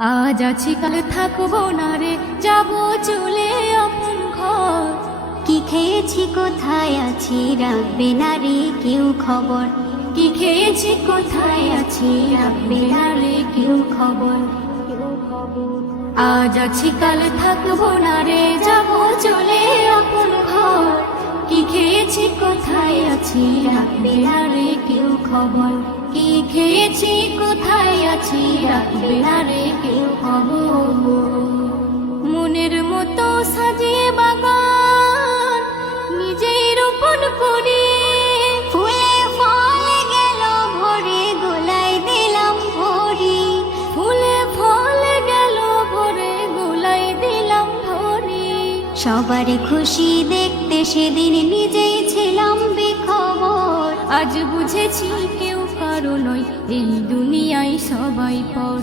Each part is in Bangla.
আজ আছি কাল থাকবো না রে, যাবো চলে আপন ঘর। কি খেয়েছি কোথায় আছি রাখবে না রে কেউ খবর। কি খেয়েছি কোথায় আছি রাখবে না রে কেউ খবর। আজ আছি কাল থাকবো না রে, যাবো চলে আপন ঘর। কি খেয়েছি কোথায় আছি রাখবে না রে কেউ খবর। কি খেয়েছি কোথায় আছি রাখবে না রে কেউ খবর। মনের মতো সাজিয়ে বাগান নিজেই রোপণ করি, ফুলে ফলে গেল ভরে গোলায় দিলাম ভরি। ফুলে ফলে গেল ভরে গোলাই দিলাম ভরি। সবার খুশি দেখতে সেদিন নিজেই ছিলাম বেখবর। আজ বুঝেছি কেউ কারো নয় এই দুনিয়ায় সবাই পর।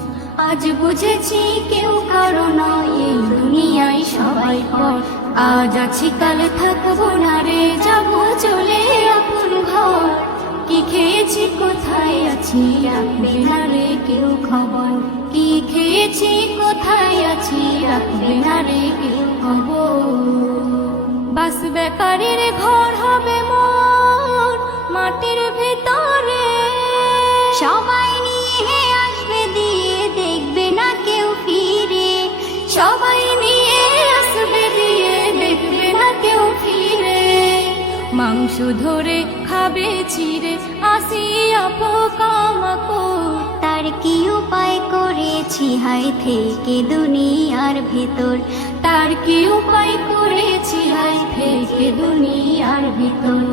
আজ বুঝেছি কেউ কারো নয় এই দুনিয়ায় সবাই পর। আজ আছি কাল থাকবো না রে, যাবো চলে আপন ঘর। কি খেয়েছি কোথায় আছি রাখবে না রে কেউ খবর। কি খেয়েছি কোথায় আছি রাখবে না রে কেউ খবর। বাস বেকারের ঘর হবে মোর মাটির ভেতরে। সবাই নিয়ে আসবে দিয়ে দেখবে না কেউ ফিরে। সবাই নিয়ে আসবে দিয়ে দেখবে না কেউ ফিরে। মাংস ধরে খাবে চিড়ে আসিয়া পোকামাকড়। তার কি উপায় করেছি হাই থেকে দুনিয়ার ভেতর। তার কি উপায় করেছি হাই থেকে দুনিয়ার ভিতর।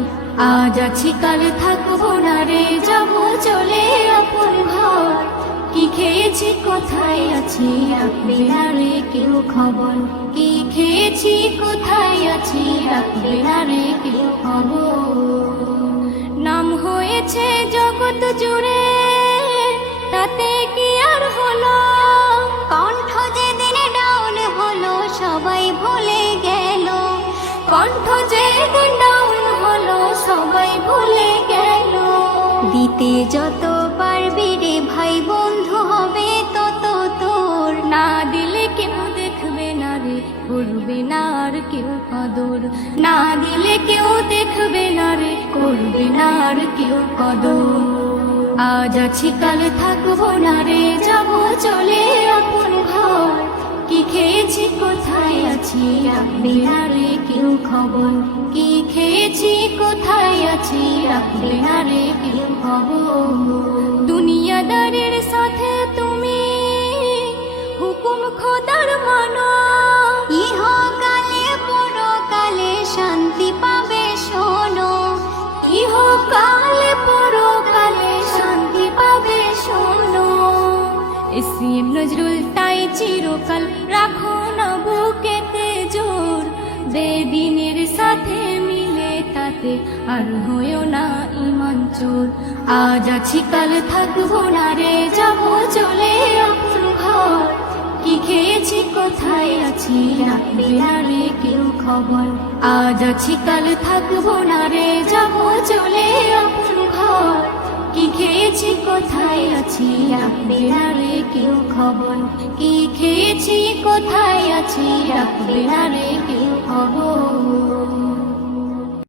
আজ আছি কাল থাকবো না রে, যাবো চলে আপন ঘর। কি খেয়েছি কোথায় আছি রাখবে না রে কেউ খবর। কি খেয়েছি কোথায় আছি রাখবে না রে কেউ খবর। নাম হয়েছে জগৎ জুড়ে তাতে কি আর হলো। কণ্ঠ যেদিন ডাউন হলো সবাই ভুলে গেল। কণ্ঠ যেদিন ডাউন হলো সবাই ভুলে গেল। দিতে যত পারবি রে ভাই বন্ধু হবে তত তোর। না দিলে কেউ দেখবে না রে, করবে না আর কেউ কদর। না দিলে কেউ দেখবে না রে, করবে না আর কেউ কদর। আজ আছি কাল থাকবো না রে, যাবো চলে আপন ঘর। কি খেয়েছি কোথায় আছি রাখবে না রে কেউ খবর। কি খেয়েছি কোথায় আছি রাখবে না রে কেউ খবর। দুনিয়াদারের সাথে তুমি হুকুম খোদার মানো। ইহকালে পরকালে শান্তি পাবে শোনো। ইহকালে পরকালে শান্তি পাবে শোনো। এসএম নজরুল তাই চিরকাল রাখো না বুকেতে জোর। বেদিনের সাথে মিলে তাতে আর হয়েও না ইমান চোর। আজ আছি কাল থাকবো না রে, যাবো চলে আপন ঘর। কি খেয়েছি কোথায় আছি রাখবে না রে কেউ খবর। আজ আছি কাল থাকবো না রে, যাবো চলে আপন ঘর। কি খেয়েছি কোথায় আছি রাখবে না রে কেউ খবর। কি খেয়েছি কোথায় আছি রাখবে না রে কেউ খবর।